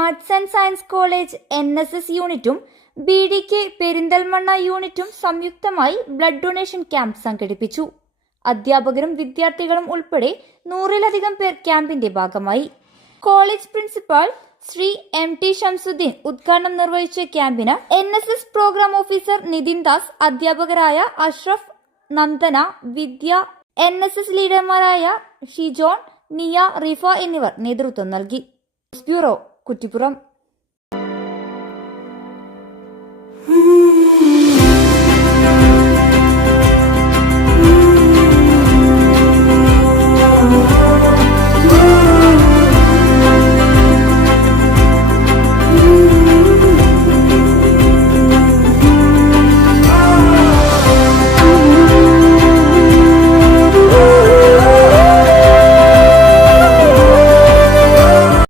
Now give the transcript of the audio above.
Arts and science college NSS യൂണിറ്റും BDK Perinthalmanna യൂണിറ്റും സംയുക്തമായി ബ്ലഡ് ഡൊണേഷൻ ക്യാമ്പ് സംഘടിപ്പിച്ചു. അധ്യാപകരും വിദ്യാർത്ഥികളും ഉൾപ്പെടെ 100-ലധികം പേർ ക്യാമ്പിന്റെ ഭാഗമായി. College principal Shri MT Shamsuddin ഉദ്ഘാടനം നിർവഹിച്ച ക്യാമ്പിന് NSS programme officer Nithin Das, അധ്യാപകരായ അഷ്റഫ്, നന്ദന, വിദ്യ, NSS ലീഡർമാരായ ഷിജോൺ, നിയ, റിഫ എന്നിവർ നേതൃത്വം നൽകി. ബ്യൂറോ, കുറ്റിപ്പുറം.